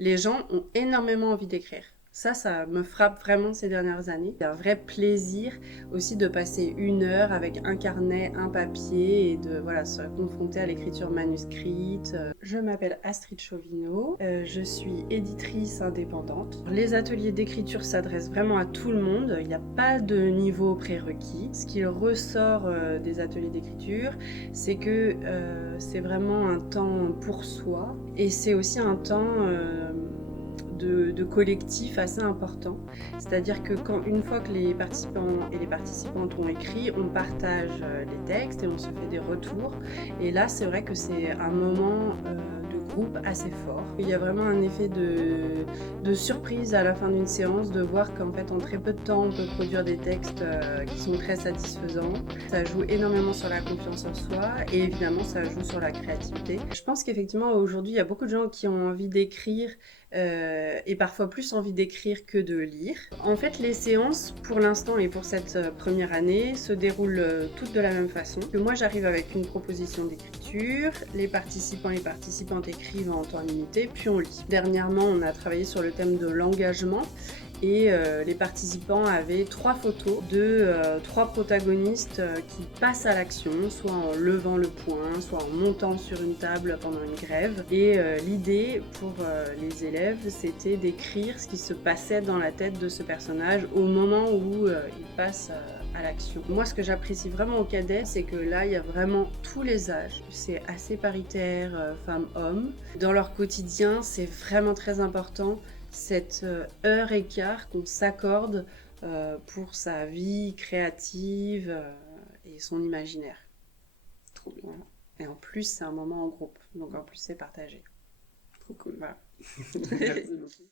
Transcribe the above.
Les gens ont énormément envie d'écrire. Ça me frappe vraiment ces dernières années. C'est un vrai plaisir aussi de passer 1 heure avec un carnet, un papier et de se confronter à l'écriture manuscrite. Je m'appelle Astrid Chauvineau, je suis éditrice indépendante. Les ateliers d'écriture s'adressent vraiment à tout le monde, il n'y a pas de niveau prérequis. Ce qui ressort des ateliers d'écriture, c'est que c'est vraiment un temps pour soi et c'est aussi un temps de collectif assez important. C'est-à-dire que une fois que les participants et les participantes ont écrit, on partage les textes et on se fait des retours. Et là, c'est vrai que c'est un moment de groupe assez fort. Il y a vraiment un effet de surprise à la fin d'une séance, de voir qu'en fait, en très peu de temps, on peut produire des textes qui sont très satisfaisants. Ça joue énormément sur la confiance en soi et évidemment, ça joue sur la créativité. Je pense qu'effectivement, aujourd'hui, il y a beaucoup de gens qui ont envie d'écrire et parfois plus envie d'écrire que de lire. En fait, les séances, pour l'instant et pour cette première année, se déroulent toutes de la même façon. Moi, j'arrive avec une proposition d'écriture, les participants et participantes écrivent en temps limité, puis on lit. Dernièrement, on a travaillé sur le thème de l'engagement et les participants avaient 3 photos de 3 protagonistes qui passent à l'action, soit en levant le poing, soit en montant sur une table pendant une grève. Et l'idée pour les élèves, c'était d'écrire ce qui se passait dans la tête de ce personnage au moment où il passe à l'action. Moi, ce que j'apprécie vraiment au cadet, c'est que là, il y a vraiment tous les âges. C'est assez paritaire, femmes-hommes. Dans leur quotidien, c'est vraiment très important cette heure et quart qu'on s'accorde pour sa vie créative et son imaginaire. Trop bien. Voilà. Et en plus, c'est un moment en groupe, donc en plus, c'est partagé. Trop cool. Voilà. Merci beaucoup.